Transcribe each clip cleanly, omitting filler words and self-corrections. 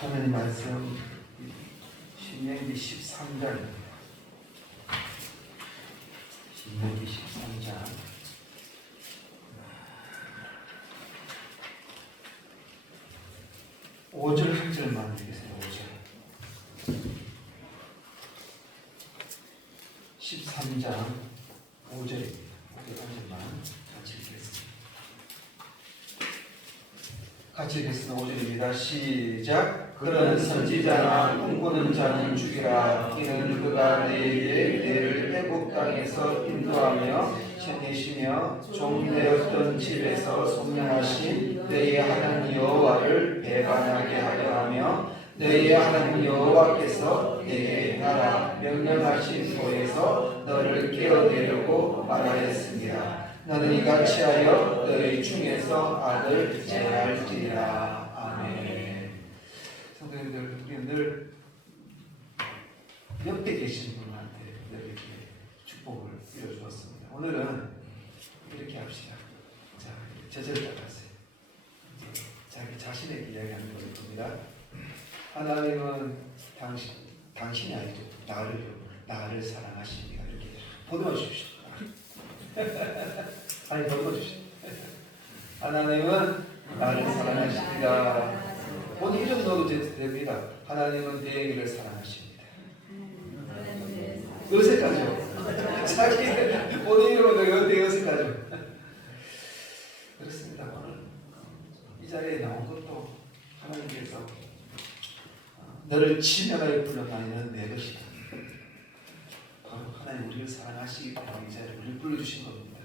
오늘 말씀 신명기 13장입니다. 신명기 13장 5절 한 절만 읽으세요. 5절 13장 5절입니다. 5절 한 절만 같이 읽겠습니다. 같이 읽겠습니다. 5절입니다. 시작. 그런 선지자나 꿈꾸는 자는 죽이라. 이는 그가 너희에게 너희를 애굽 땅에서 인도하며 챙기시며 종되었던 집에서 속량하신 너희의 하나님 여호와를 배반하게 하려 하며 너희의 하나님 여호와께서 내게 행하라 명령하신 도에서 너를 깨어내려고 말하였습니다. 너는 이같이 하여 너희 중에서 아들 제할지니라. 아멘. 성도님들, 우리는 늘 옆에 계신 분한테 이렇게 축복을 빌어주었습니다. 오늘은 이렇게 합시다. 자, 저절 따라하세요. 자기 자신에게 이야기하는 것일 겁니다. 하나님은 당신이 아니죠. 나를 사랑하십니다. 이렇게 보듬어 주십시오. 아니, 보듬어 주십시오. 하나님은 나를 사랑하십니다. 본인 이름 넣어도 됩니다. 하나님은 내 얘기를 사랑하십니다. 어색하죠? 자기 본인 이름으로 되게 어색하죠? 그렇습니다. 오늘 이 자리에 나온 것도 하나님께서 너를 지명하여 불러다니는 내 것이다. 바로 하나님 우리를 사랑하시기 때문에 이 자리에 우리를 불러주신 겁니다.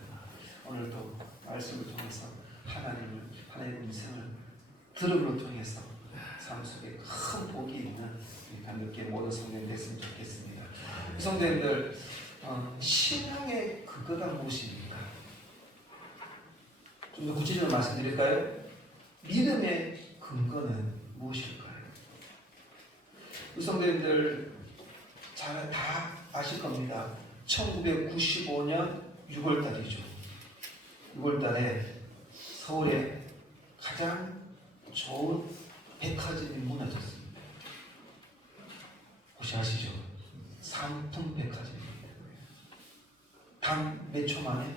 오늘도 말씀을 통해서 하나님의 음성을 들음으로 통해서 삶 속에 큰 복이 있는 우리 감격계 모든 성도님 됐으면 좋겠습니다. 성도님들, 신앙의 근거가 무엇입니까? 좀 더 구체적으로 말씀드릴까요? 믿음의 근거는 무엇일까요? 성도님들 다 아실 겁니다. 1995년 6월달이죠. 6월달에 서울에 가장 좋은 백화점이 무너졌습니다. 혹시 아시죠? 삼풍 백화점입니다. 단 몇 초 만에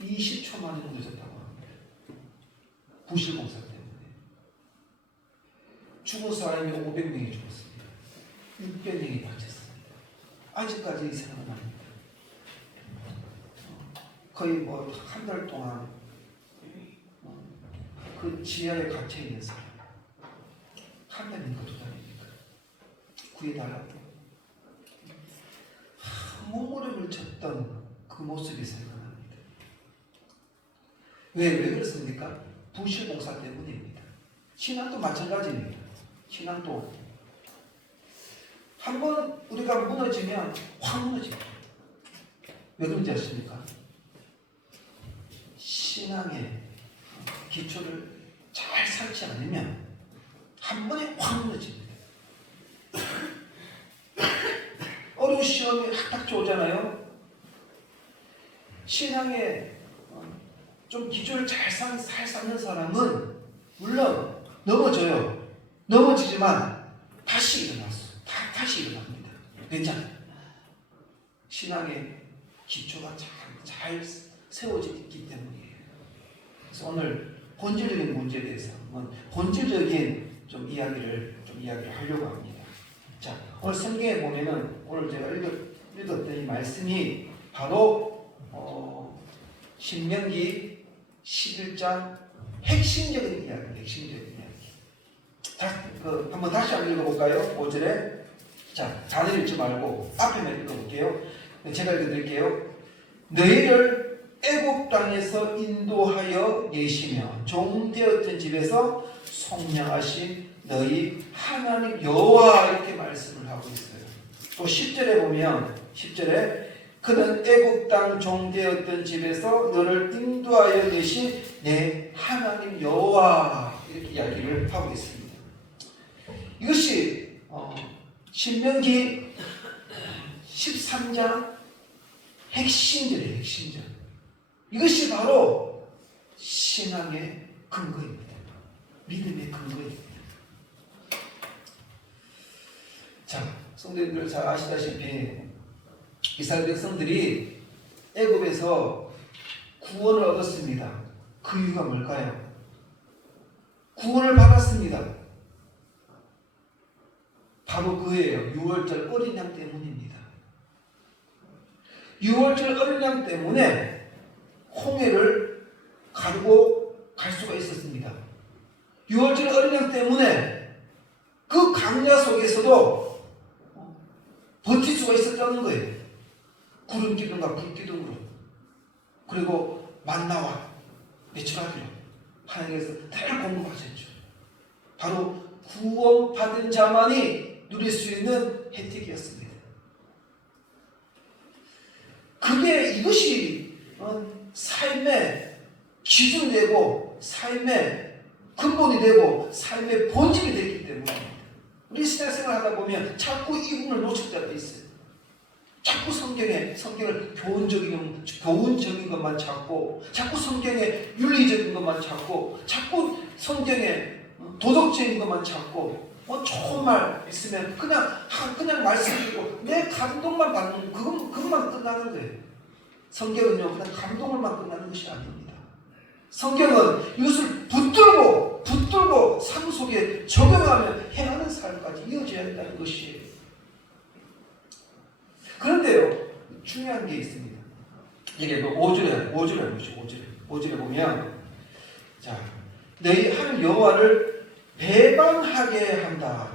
20초 만에 무너졌다고 합니다. 부실공사 때문에 죽은 사람이 500명이 죽었습니다. 600명이 다쳤습니다. 아직까지 이 생각은 아닙니다. 거의 한 달 동안 그 지하에 갇혀 있는 사람 한 달입니까, 두 달입니까? 구해달라고 몸부림을 쳤던 그 모습이 생각납니다. 왜 그렇습니까? 부실공사 때문입니다. 신앙도 마찬가지입니다. 신앙도 한번 우리가 무너지면 확 무너집니다. 왜 그런지 아십니까? 신앙의 기초를 잘 쌓지 않으면 한 번에 확 무너집니다. 어려운 시험이 딱 오잖아요. 신앙에 좀 기초를 잘 쌓는 사람은 물론 넘어져요. 넘어지지만 다시 일어났어. 다시 일어납니다. 괜찮아요. 신앙의 기초가 잘 세워져 있기 때문이에요. 그래서 오늘 본질적인 문제에 대해서 본질적인 이야기를 하려고 합니다. 자, 오늘 성경에 보면은 오늘 제가 읽었던 이 말씀이 바로 신명기 11장 핵심적인 이야기입니다. 핵심적인 이야기. 한번 다시 한번 읽어볼까요? 5절에. 자, 다들 읽지 말고 앞에만 읽어볼게요. 제가 읽어드릴게요. 너희를 애굽 땅에서 인도하여 내시며 종되었던 집에서 속량하신 너희 하나님 여호와 이렇게 말씀을 하고 있어요. 또 10절에 보면 10절에 그는 애굽 땅 종되었던 집에서 너를 인도하여 내신 내 하나님 여호와 이렇게 이야기를 하고 있습니다. 이것이 신명기 13장 핵심들이에요. 핵심들. 이것이 바로 신앙의 근거입니다. 믿음의 근거입니다. 자, 성도님들 잘 아시다시피 이스라엘 백성들이 애굽에서 구원을 얻었습니다. 그 이유가 뭘까요? 구원을 받았습니다. 바로 그예요. 6월절 어린 양 때문입니다. 6월절 어린 양 때문에 홍해를 가르고 갈 수가 있었습니다. 6월절 어린 양 때문에 그 강야 속에서도 버틸 수가 있었다는 거예요. 구름 기둥과 불 기둥으로. 그리고 만나와 메추라기로 하나님께서 늘 공급하셨죠. 바로 구원받은 자만이 누릴 수 있는 혜택이었습니다. 이것이 삶의 기준이 되고 삶의 근본이 되고 삶의 본질이 되기 때문에 우리 신앙생활 하다 보면 자꾸 이 부분을 놓칠 때가 있어요. 자꾸 성경을 교훈적인 것만 찾고, 자꾸 성경에 윤리적인 것만 찾고, 자꾸 성경에 도덕적인 것만 찾고, 좋은 말 있으면 그냥 말씀 듣고 내 감동만 받는 그것만 끝나는 거예요. 성경은요 그냥 감동을만 끝나는 것이 아닙니다. 성경은 이것을 붙들고 삶 속에 적용하며 행하는 삶까지 이어져야 한다는 것이에요. 그런데요 중요한 게 있습니다. 이게 5절에 보면, 자, 너희 하나님 여호와를 배반하게 한다.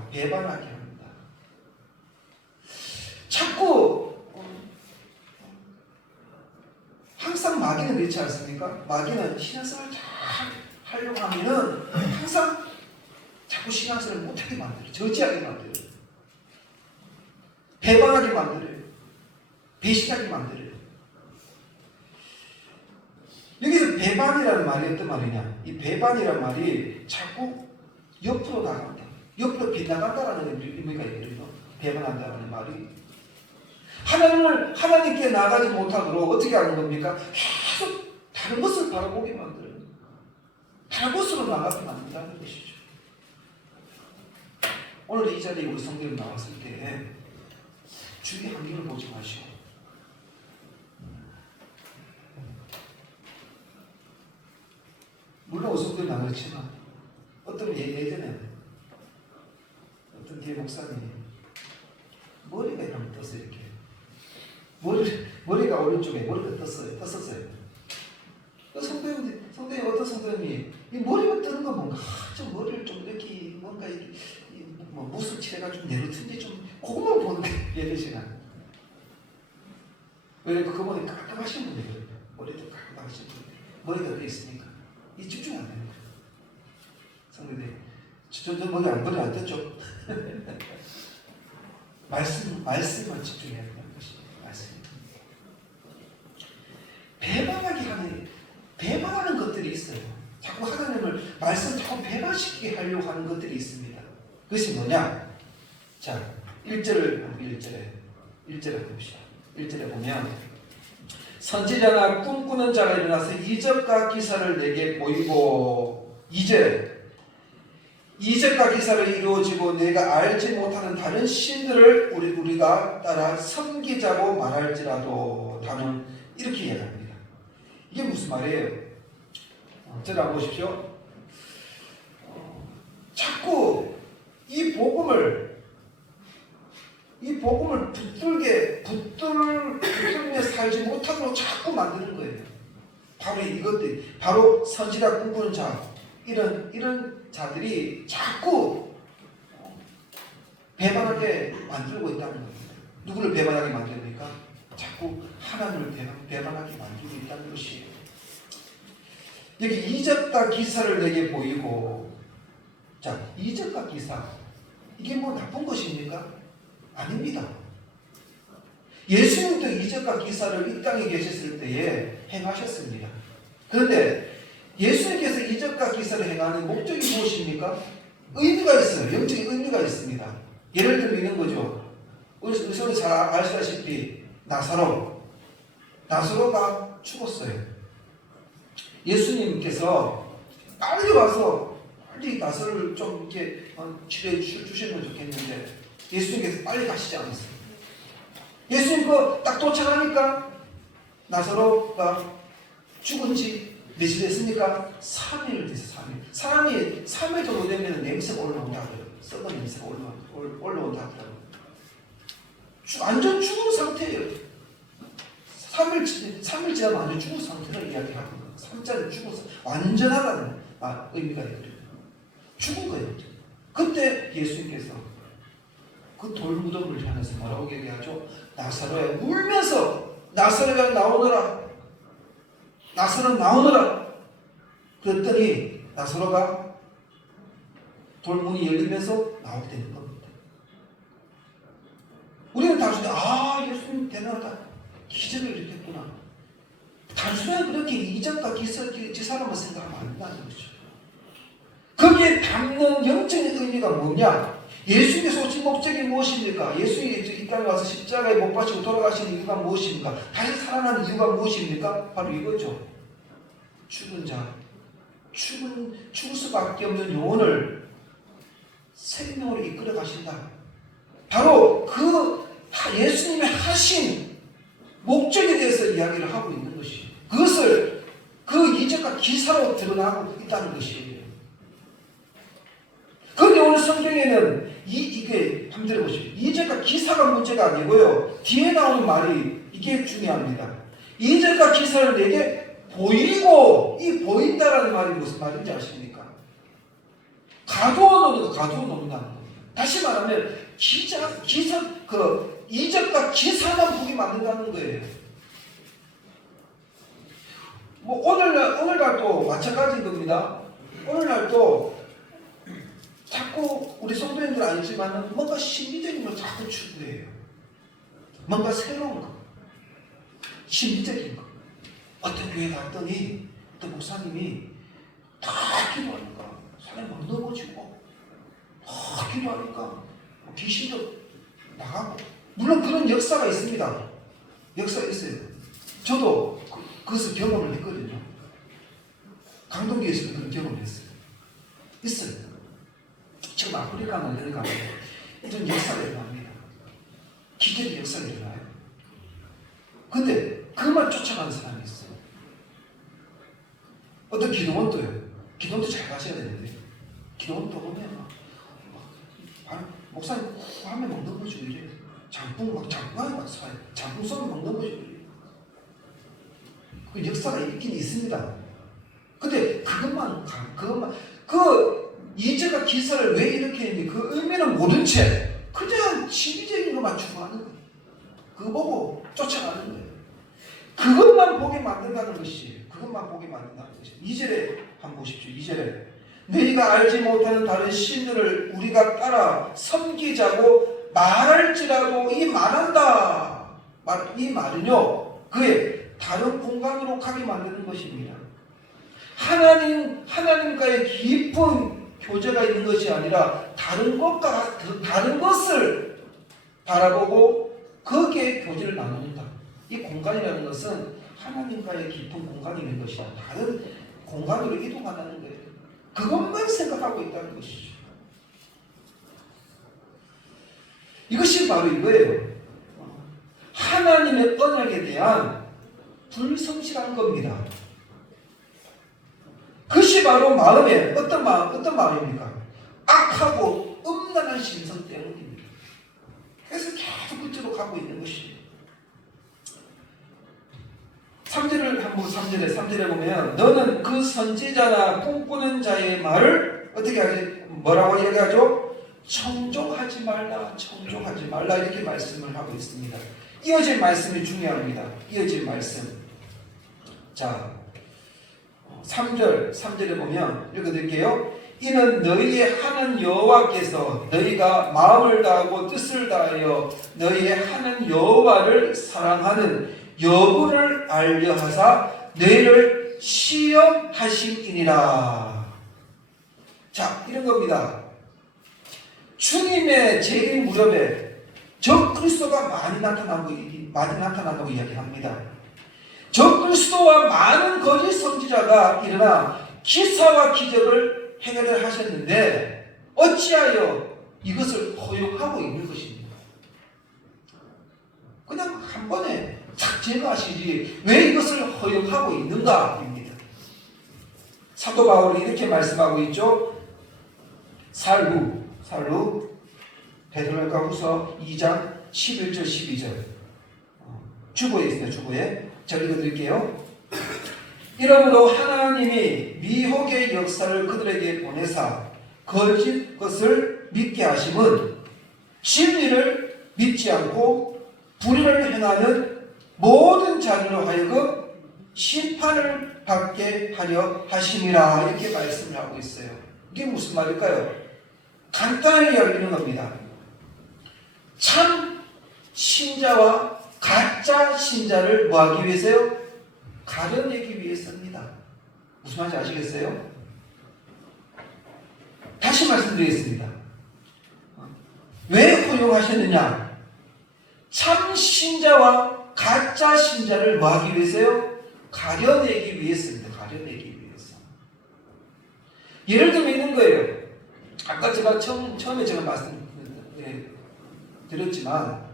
자꾸 항상 마귀는 그렇지 않습니까? 마귀는 신앙생활을 잘 하려고 하면은 항상 자꾸 신앙생활을 못하게 만들어요. 저지하게 만들어요. 배반하게 만들어요. 배신하게 만들어요. 여기서 배반이라는 말이 어떤 말이냐? 이 배반이라는 말이 자꾸 옆으로 나간다. 옆으로 빗나간다라는 의미가 있거든요. 배반한다는 말이. 하나님께 나가지 못하도록 어떻게 하는 겁니까? 계속 다른 것을 바라보게 만들어요. 다른 것으로 나가게 만든다는 것이죠. 오늘 이 자리에 우리 성도님 나왔을 때 주위 환경을 보지 마시고 물론 우성도님 나갔지만 어떤 예전에 어떤 뒤에 목사님이 머리가 이렇게 떴어요. 이렇게 머리가 오른쪽에 머리가 떴었어요. 성도님 어떤 성도님이 이 머리가 뜨는 건 뭔가 좀 머리를 좀 이렇게 뭔가 뭐 무술 칠해가지고 내려든지 좀 그것만 보는 게 예전시나. 왜냐면 그분이 깔끔하신 분이거든요. 머리도 깔끔하신 분. 머리가 돼 있으니까 이 집중 안 되는 거예요. 성도님, 저 머리 안 떴죠? 말씀만 집중해야 되는 것이 말씀입니다. 배반하는 것들이 있어요. 자꾸 하나님을 말씀 자꾸 배반시키게 하려고 하는 것들이 있습니다. 그것이 뭐냐? 자, 1절에 봅시다. 1절에 보면 선지자나 꿈꾸는 자가 일어나서 이적과 기사를 내게 보이고 2절 이적과 기사를 이루어지고 내가 알지 못하는 다른 신들을 우리가 따라 섬기자고 말할지라도 다는 이렇게 이야기합니다. 이게 무슨 말이에요? 저를 보십시오. 자꾸 이 복음을 붙들며 살지 못하도록 자꾸 만드는 거예요. 바로 이것들, 바로 선지자 꿈꾸는 자, 이런 자들이 자꾸 배반하게 만들고 있다는 겁니다. 누구를 배반하게 만듭니까? 자꾸 하나님을 배반하게 만들고 있다는 것이에요. 여기 이적과 기사를 내게 보이고, 자, 이적과 기사, 이게 뭐 나쁜 것입니까? 아닙니다. 예수님도 이적과 기사를 이 땅에 계셨을 때에 행하셨습니다. 그런데 예수님께서 이적과 기사를 행하는 목적이 무엇입니까? 의미가 있어요. 영적인 의미가 있습니다. 예를 들면 이런 거죠. 우리 잘 아시다시피 나사로가 죽었어요. 예수님께서 빨리 와서 빨리 나사로를 좀 이렇게 치료해 주시면 좋겠는데 예수님께서 빨리 가시지 않았어요. 예수님 딱 도착하니까 나사로가 죽은 지 며칠 됐습니까? 3일 됐어요. 3일. 사람이 3일 정도 되면 냄새가 올라온다 그래요. 썩은 냄새가 올라온다 그래요. 완전 죽은 상태예요. 3일 지나면 완전 죽은 상태를 이야기하는 거예요. 3자는 죽어서 완전하다는 의미가 있거든요. 죽은 거예요. 그때 예수님께서 그 돌무덤을 향해서 뭐라고 얘기하죠? 나사로야, 울면서 나사로야 나오너라. 나사로 나오너라. 그랬더니 나사로가 돌문이 열리면서 나오게 되는 겁니다. 우리는 단순히 예수님 대단하다. 기적을 일으켰구나. 단순하게 그렇게 이적과 기사로만 생각하면 안 된다는 거죠. 거기에 담는 영적인 의미가 뭐냐? 예수님께서 오신 목적이 무엇입니까? 예수님이 이 땅에 와서 십자가에 못 박히고 돌아가시는 이유가 무엇입니까? 다시 살아나는 이유가 무엇입니까? 바로 이거죠. 죽은 자, 죽을 수밖에 없는 영혼을 생명으로 이끌어 가신다. 바로 그 예수님의 하신 목적에 대해서 이야기를 하고 있는 것이, 그것을 그 이적과 기사로 드러나고 있다는 것이에요. 그런데 오늘 성경에는 이게 한번 들어보십시오. 이적과 기사가 문제가 아니고요, 뒤에 나오는 말이 이게 중요합니다. 이적과 기사를 내게 보이고, 이 보인다라는 말이 무슨 말인지 아십니까? 가두어 놓는다는 겁니다. 다시 말하면 이적과 기사만 보게 만든다는 거예요. 오늘날도 마찬가지인 겁니다. 오늘날도 자꾸 우리 성도님들 알지만 뭔가 심리적인 걸 자꾸 추구해요. 뭔가 새로운 거, 심리적인 거. 어떤 교회 갔더니 어떤 목사님이 다 기도하니까 사람이 막 넘어지고, 다 기도하니까 귀신도 나가고. 물론 그런 역사가 있습니다. 역사가 있어요. 저도 그것을 경험을 했거든요. 강동교에서 그런 경험을 했어요. 있어요. 지금 아프리카나 이런 데 가면 이런 역사가 일어납니다. 기적의 역사가 일어나요. 근데 그만 쫓아가는 사람이 있어요. 어떤 기도원도요. 기도원도 잘 가셔야 되는데, 기도원도 보면 목사님 밤에 막 넘어지고 이래. 장풍 쏘면 막 넘어지고 이래. 그 역사가 있긴 있습니다. 근데 그것만 이적과 기사를 왜 이렇게 했는지 그 의미는 모른 채 그냥 시비적인 것만 추구하는 거예요. 그거 보고 쫓아가는 거예요. 그것만 보게 만든다는 것이, 그것만 보게 만든다는 것이. 2절에 한번 보십시오. 2절에 너희가 알지 못하는 다른 신들을 우리가 따라 섬기자고 말할지라도 이 말한다. 이 말은요, 그의 다른 공간으로 가게 만드는 것입니다. 하나님과의 깊은 교제가 있는 것이 아니라 다른 것을 바라보고 거기에 교제를 나눈다. 이 공간이라는 것은 하나님과의 깊은 공간이 있는 것이 아니라 다른 공간으로 이동한다는 거예요. 그것만 생각하고 있다는 것이죠. 이것이 바로 이거예요. 하나님의 언약에 대한 불성실한 겁니다. 그것이 바로 마음에 어떤 마음입니까? 악하고 음란한 심성 때문입니다. 그래서 계속 그쪽으로 가고 있는 것이에요. 3절에 보면 너는 그 선지자나 꿈꾸는 자의 말을 어떻게 하지? 뭐라고 얘기하죠? 청종하지 말라 이렇게 말씀을 하고 있습니다. 이어질 말씀이 중요합니다. 이어질 말씀. 자, 3절에 보면 읽어드릴게요. 이는 너희의 하나님 여호와께서 너희가 마음을 다하고 뜻을 다하여 너희의 하나님 여호와를 사랑하는 여부를 알려 하사 너희를 시험하심이니라. 자, 이런 겁니다. 주님의 재림 무렵에 적그리스도가 많이 나타난다고 이야기합니다. 적그리스도와 많은 거짓 선지자가 일어나 기사와 기적을 행하셨는데 어찌하여 이것을 허용하고 있는 것입니다. 그냥 한 번에 착 제거하시지 왜 이것을 허용하고 있는가입니다. 사도 바울이 이렇게 말씀하고 있죠. 살루 베드로전서 2장 11절 12절 주보에 있습니다. 주보에 제가 읽어드릴게요. 이러므로 하나님이 미혹의 역사를 그들에게 보내사 거짓 것을 믿게 하심은 진리를 믿지 않고 불의를 행하는 모든 자들로 하여금 심판을 받게 하려 하심이라 이렇게 말씀을 하고 있어요. 이게 무슨 말일까요? 간단하게 이야기하는 겁니다. 참 신자와 가짜 신자를 뭐하기 위해서요? 가려내기 위해서입니다. 무슨 말인지 아시겠어요? 다시 말씀드리겠습니다. 왜 허용하셨느냐? 참 신자와 가짜 신자를 뭐하기 위해서요? 가려내기 위해서입니다. 가려내기 위해서. 예를 들면 이런 거예요. 아까 제가 처음에 제가 말씀드렸지만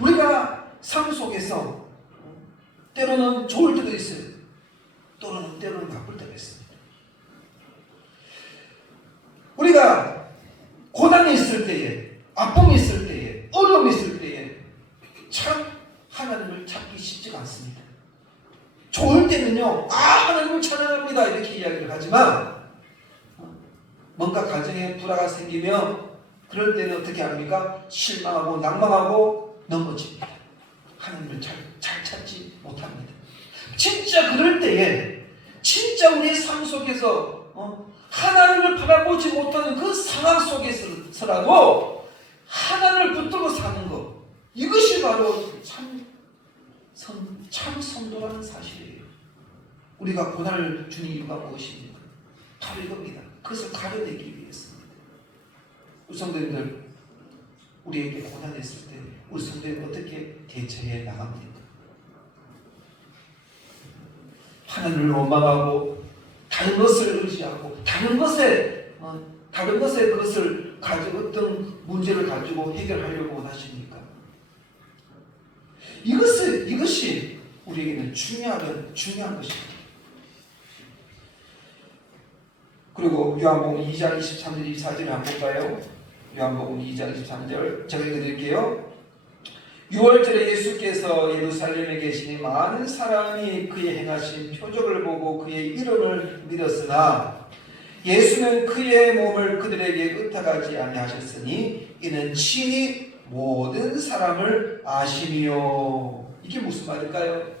우리가 삶 속에서 때로는 좋을 때도 있어요. 때로는 나쁠 때도 있습니다. 우리가 고난이 있을 때에, 아픔이 있을 때에, 어려움이 있을 때에 참 하나님을 찾기 쉽지가 않습니다. 좋을 때는요, 하나님을 찬양합니다 이렇게 이야기를 하지만 뭔가 가정에 불화가 생기면 그럴 때는 어떻게 합니까? 실망하고 낭망하고 넘어집니다. 하나님을 잘 찾지 못합니다. 진짜 그럴 때에 진짜 우리의 삶 속에서 하나님을 바라보지 못하는 그 상황 속에서라도 하나님을 붙들고 사는 것, 이것이 바로 참 성도라는 사실이에요. 우리가 고난을 주는 이유가 무엇입니까? 바로 이겁니다. 그것을 가려내기 위해서입니다. 우리 성도님들, 우리에게 고난이 있을 때 우리 성도님 어떻게 대처해 나갑니까? 하나님을 원망하고 다른 것을 의지하고 다른 것에 그것을 가지고 어떤 문제를 가지고 해결하려고 원하십니까? 이것이 우리에게는 중요한 것입니다. 그리고 요한복음 2장 23절 24절을 한번 볼까요? 요한복음 2장 23절 제가 읽어드릴게요. 6월절에 예수께서 예루살렘에 계시니 많은 사람이 그의 행하신 표적을 보고 그의 이름을 믿었으나 예수는 그의 몸을 그들에게 의탁하지 아니하셨으니 이는 친히 모든 사람을 아심이요. 이게 무슨 말일까요?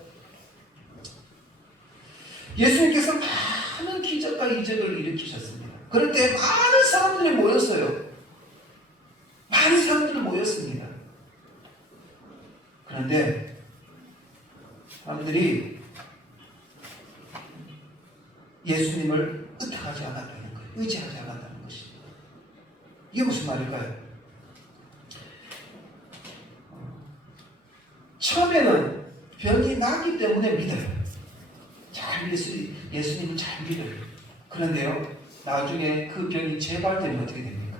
예수님께서 많은 기적과 이적을 일으키셨습니다. 그럴 때 많은 사람들이 모였어요. 많은 사람들이 모였습니다. 그런데 사람들이 예수님을 의탁하지 않았다는 거예요. 의지하지 않았다는 것입니다. 이게 무슨 말일까요? 처음에는 병이 나기 때문에 믿어요. 예수님을 잘 믿어요. 그런데요, 나중에 그 병이 재발되면 어떻게 됩니까?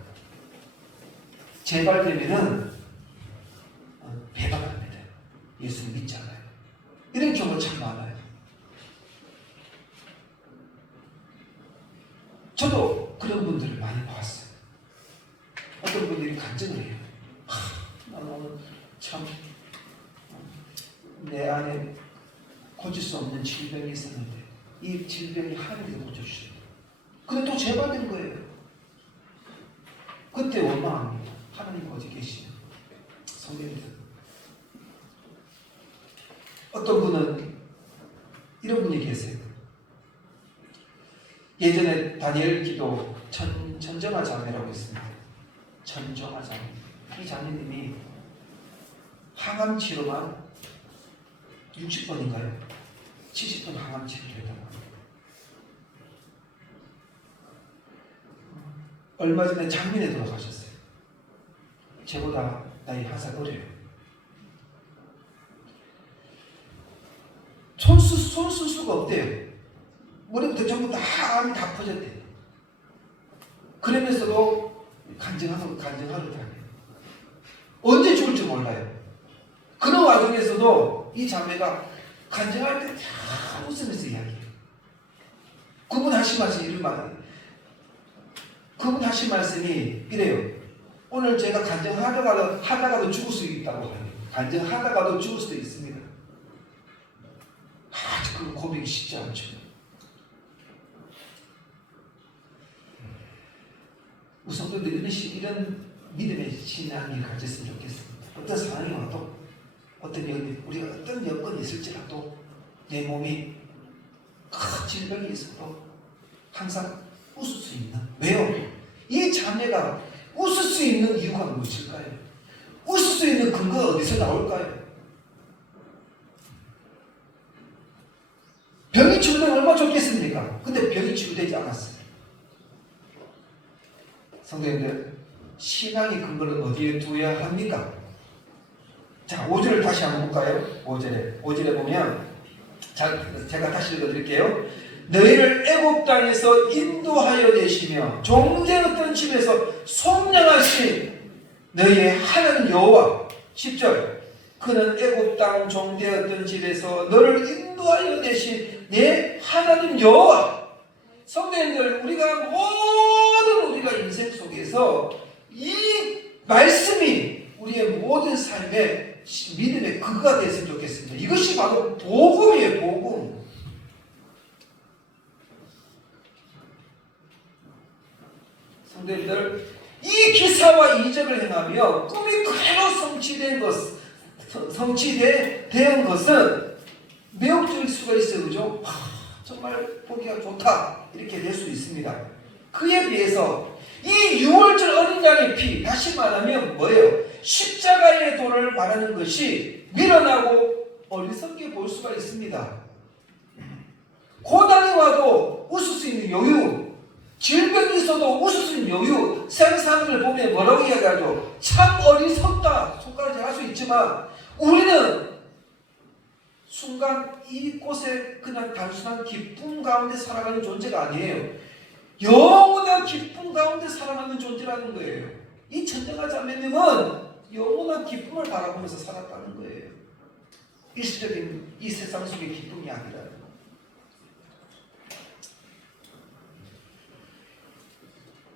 재발되면은 배반합니다. 예수님 믿지 않아요. 이런 경우가 참 많아요. 저도 그런 분들을 많이 봤어요. 어떤 분들이 간증을 해요. 나는 오늘 참 내 안에 고칠 수 없는 질병이 있었는데 이 질병이 하나님께서 고쳐주셨어요. 근데 또 재발된 거예요. 그때 원망합니다. 하나님 어디 계시냐? 성경입니다. 어떤 분은 이런 분이 계세요. 예전에 다니엘 기도 천정아 자매라고 있습니다. 천정아 자매. 이 자매님이 항암 치료만 60번인가요? 70번 항암 치료를 했다고 합니다. 얼마 전에 장민에 돌아가셨어요. 저보다 나이 항상 어려요. 손 쓸 수가 없대요. 머리부터 전부 다 암이 다 퍼졌대요. 그러면서도 간증하러 다녀요. 언제 죽을지 몰라요. 그런 와중에서도 이 자매가 간증할 때 다 웃으면서 이야기해요. 그분 하신 말씀이 이런 말이에요. 그분 하신 말씀이 이래요. 오늘 제가 간증하다가도 죽을 수 있다고 해요. 간증하다가도 죽을 수도 있습니다. 그 고백이 쉽지 않죠. 우선들 이런 믿음의 신앙이 가졌으면 좋겠습니다. 어떤 상황이 와도 우리가 어떤 여건이 있을지라도 내 몸이 큰 질병이 있어도 항상 웃을 수 있는. 왜요? 이 자매가 웃을 수 있는 이유가 무엇일까요? 웃을 수 있는 근거가 어디서 나올까요? 병이 치유되면 얼마나 좋겠습니까? 근데 병이 치유되지 않았어요. 성도님들, 신앙의 근거를 어디에 두어야 합니까? 자, 5절을 다시 한번 볼까요? 5절에 보면, 제가 다시 읽어드릴게요. 너희를 애굽 땅에서 인도하여 내시며 종되었던 집에서 속량하신 너희의 하나님 여호와. 10절, 그는 애굽 땅 종되었던 집에서 너를 인도하여 내신 내 하나님 여호와. 성도님들, 우리가 인생 속에서 이 말씀이 우리의 모든 삶의 믿음의 근거가 됐으면 좋겠습니다. 이것이 바로 복음이에요. 복음. 성도님들, 이 기사와 이적을 행하며 꿈이 그대로 성취된 것은 매혹적일 수가 있어요. 그죠? 정말 보기가 좋다, 이렇게 될 수 있습니다. 그에 비해서 이 6월절 어린 양의 피, 다시 말하면 뭐예요? 십자가의 도를 말하는 것이 미련하고 어리석게 볼 수가 있습니다. 고난이 와도 웃을 수 있는 여유, 질병이 있어도 웃을 수 있는 여유, 세상 사람들 보면 뭐라고 이야기하죠? 참 어리석다, 손가락질 할 수 있지만 우리는 순간 이곳에 그냥 단순한 기쁨 가운데 살아가는 존재가 아니에요. 영원한 기쁨 가운데 살아가는 존재라는 거예요. 이 천정아 자매님은 영원한 기쁨을 바라보면서 살았다는 거예요. 일시적인 이 세상 속의 기쁨이 아니라.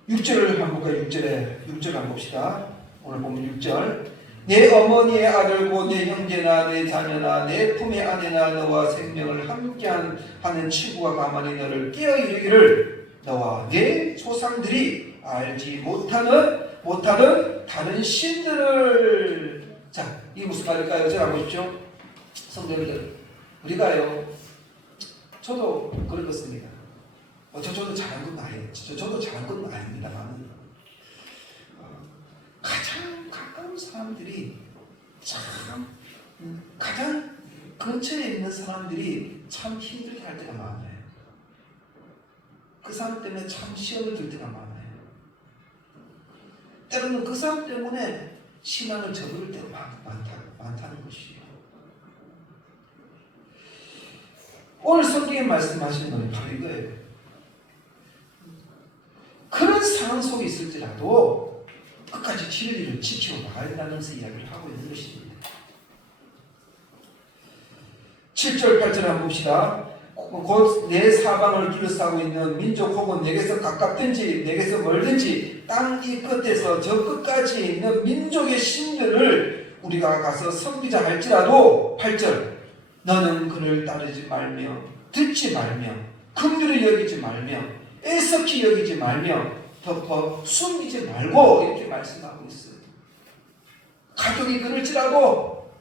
(6절을) 한번 볼까요? 6절 한번 봅시다. 오늘 보면 6절. 내 어머니의 아들 곧 내 형제나 내 자녀나 내 품의 아내나 너와 생명을 함께하는 친구가 가만히 너를 깨어 이르기를 너와 내 조상들이 알지 못하는 다른 신들을. 자, 이게 무슨 말일까요? 제가 보십시오. 성도님들, 우리가요, 저도 그렇습니다. 저도 잘한 건 아니에요. 저도 잘한 건 아닙니다만, 가장 가까운 사람들이 가장 근처에 있는 사람들이 참 힘들게 할 때가 많아요. 그 사람 때문에 참 시험을 들 때가 많아요. 때로는 그 사람 때문에 신앙을 저버릴 때가 많다는 것이에요. 오늘 성경에 말씀하시는 건 바로 이거예요. 그런 상황 속에 있을지라도 끝까지 진리를 지키고 나가야 된다면서 이야기를 하고 있는 것입니다. 7절 8절 한번 봅시다. 곧 내 사방을 둘러싸고 있는 민족 혹은 내게서 가깝든지 내게서 멀든지 땅 이 끝에서 저 끝까지 있는 민족의 신들을 우리가 가서 섬기자 할지라도 8절, 너는 그를 따르지 말며 듣지 말며 긍휼히 여기지 말며 애석히 여기지 말며 덮어 숨기지 말고, 이렇게 말씀하고 있어요. 가족이 그럴지라도,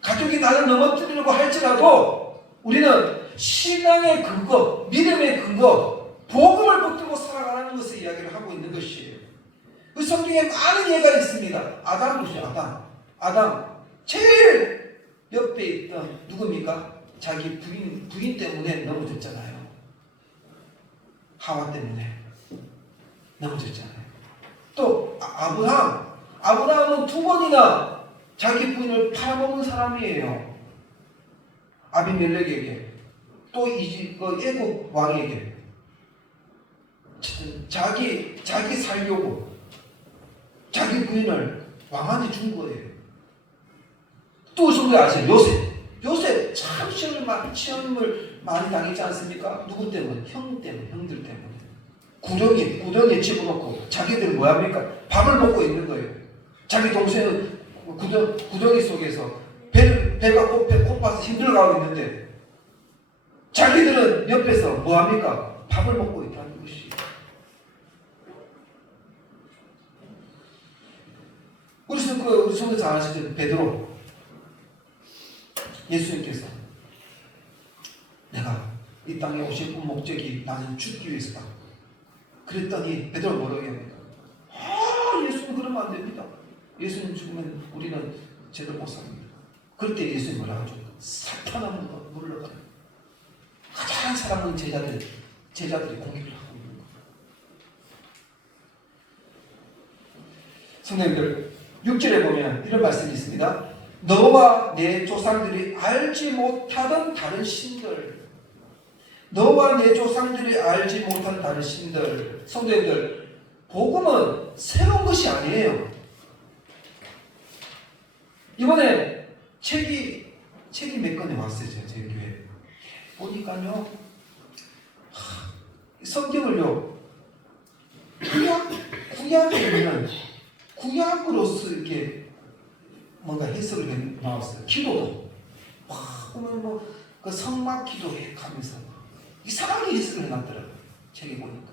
가족이 나를 넘어뜨리려고 할지라도 우리는 신앙의 근거, 믿음의 근거, 복음을 붙들고 살아가는 것을 이야기를 하고 있는 것이에요. 그 성경에 많은 예가 있습니다. 아담 제일 옆에 있던 누굽니까? 자기 부인 때문에 넘어졌잖아요. 하와 때문에 넘어졌잖아요. 또 아브라함은 2번이나 자기 부인을 팔아먹은 사람이에요. 아비멜렉에게, 또 애굽 왕에게 자기 살려고 자기 부인을 왕한테 준 거예요. 또 성도 아세요? 요셉 참 시험을 많이 당했지 않습니까? 누구 때문에? 형들 때문에. 구덩이에 집어넣고 자기들은 뭐합니까? 밥을 먹고 있는 거예요. 자기 동생은 구덩이 속에서 배가 고파서 힘들어가고 있는데 자기들은 옆에서 뭐합니까? 밥을 먹고 있다는 것이. 우리 성도 잘 아시죠? 베드로. 예수님께서 내가 이 땅에 오신 목적이 나는 죽기 위해서다. 그랬더니 베드로가 뭐라고 합니까? 예수님 그러면 안 됩니다. 예수님 죽으면 우리는 제대로 못 삽니다. 그럴 때 예수님 뭐라고 하죠? 사탄아 물러가라. 가장 사랑하는 제자들이 공격을 하고 있는 거예요. 성도님들 6절에 보면 이런 말씀이 있습니다. 너와 내 조상들이 알지 못하던 다른 신들. 너와 내 조상들이 알지 못한 다른 신들. 성도님들, 복음은 새로운 것이 아니에요. 이번에 책이 몇 권에 왔어요, 제 교회. 보니까요, 성경을요, 구약이면 구약으로서 이렇게 뭔가 해석을 나왔어요. 기도도. 보면 그 성막 기도해 가면서 이상하게 해석을 해놨더라고요. 책에 보니까.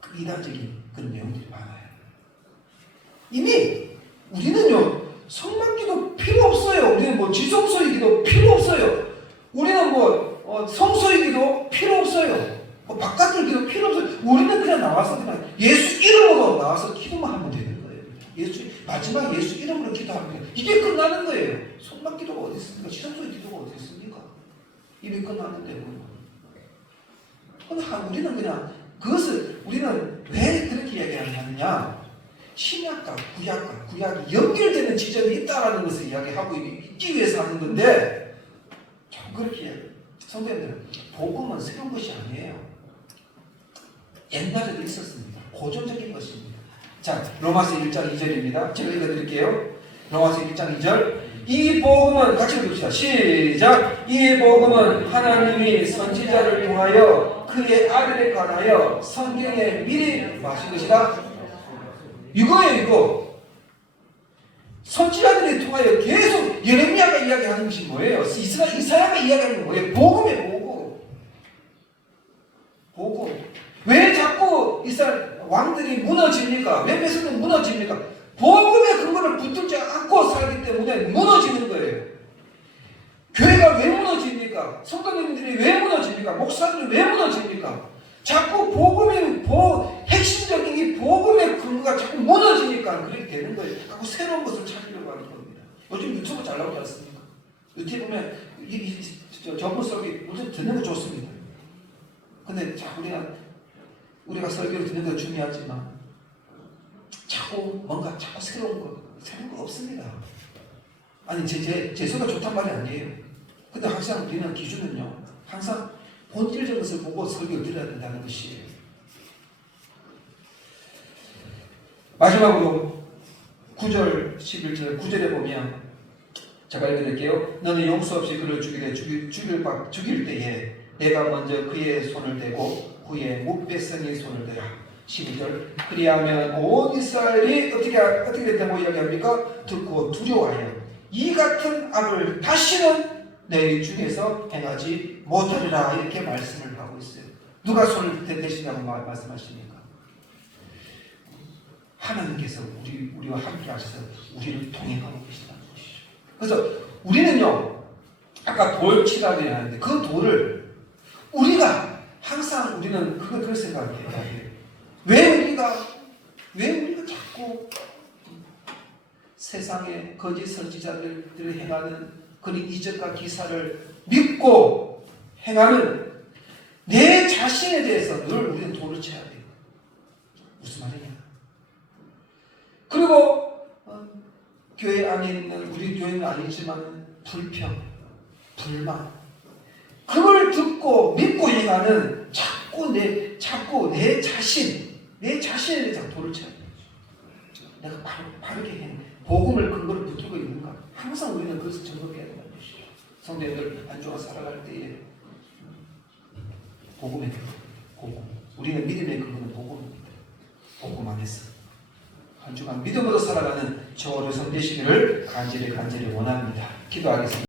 그 이단적인 그런 내용들이 많아요. 이미 우리는요, 성막 기도 필요 없어요. 우리는 뭐 지성소의 기도 필요 없어요. 우리는 뭐 성소의 기도 필요 없어요. 뭐 바깥의 기도 필요 없어요. 우리는 그냥 나와서 그냥 예수 이름으로 나와서 기도만 하면 되는 거예요. 마지막 예수 이름으로 기도하면 이게 끝나는 거예요. 성막 기도가 어디 있습니까? 지성소의 기도가 어디 있습니까? 이미 끝났는데 뭐. 우리는 그냥 우리는 왜 그렇게 이야기하느냐? 신약과 구약이 연결되는 지점이 있다라는 것을 이야기하고 있기 위해서 하는 건데, 참 그렇게 이야기해요. 성도님들, 복음은 새로운 것이 아니에요. 옛날에도 있었습니다. 고전적인 것입니다. 자, 로마서 1장 2절입니다. 제가 읽어드릴게요. 로마서 1장 2절. 이 복음은 같이 읽읍시다. 시작. 이 복음은 하나님이 선지자를 통하여 그의 아들에 관하여 성경에 미리 마신 것이다. 이거예요, 이거. 선지자들이 통하여 계속 예레미야가 이야기하는 것이 뭐예요? 이사야가 이야기하는 건 뭐예요? 복음이에요, 복음. 왜 자꾸 이스라엘 왕들이 무너집니까? 왜 백성은 무너집니까? 복음의 근거를 붙들지 않고 살기 때문에 무너지는 거예요. 교회가 왜 무너집니까? 성도님들이 왜 무너집니까? 목사들이 왜 무너집니까? 자꾸 핵심적인 이 복음의 근거가 자꾸 무너지니까 그렇게 되는 거예요. 자꾸 새로운 것을 찾으려고 하는 겁니다. 요즘 유튜브 잘 나오지 않습니까? 유튜브 보면 전문 설교 우선 듣는 거 좋습니다. 근데 자꾸 우리가 설교를 듣는 거 중요하지만 자꾸 새로운 거 없습니다. 아니 제 소가 좋단 말이 아니에요. 근데 항상 우리는 기준은요, 항상 본질적인 것을 보고 설교를 드려야 된다는 것이에요. 마지막으로 9절 11절 9절에 보면 제가 읽어드릴게요. 너는 용서 없이 그를 죽일 때에 내가 먼저 그의 손을 대고 그의 뭇배성의 손을 대라. 12절. 그리하면 온 이스라엘이 어떻게 되고 이야기합니까? 듣고 두려워하여 이 같은 악을 다시는 너희 중에서 행하지 못하리라. 이렇게 말씀을 하고 있어요. 누가 손을 대신다고 말씀하십니까? 하나님께서 우리와 함께 하셔서 우리를 동행하고 계시다는 것이죠. 그래서 우리는요, 아까 돌 치라고 하는데 그 돌을 우리가 항상 우리는 그걸 생각해요. 왜 우리가 자꾸 세상에 거짓 선지자들이 행하는 그런 이적과 기사를 믿고 행하는 내 자신에 대해서 늘 우리는 돌을 쳐야 돼요. 무슨 말이냐? 그리고 교회 안에 있는 우리 교회는 아니지만 불평, 불만, 그걸 듣고 믿고 행하는 자꾸 내 자신에 대해서 돌을 쳐야 돼요. 내가 바르게 해. 복음을 근거로 붙들고 있는가? 항상 우리는 그것을 점검해야 된다는 것이죠. 성도님들 한 주간 살아갈 때에 복음의 복음. 우리는 믿음의 근거는 복음입니다. 복음 안에서 한 주간 믿음으로 살아가는 저 여러분 되시기를 간절히 원합니다. 기도하겠습니다.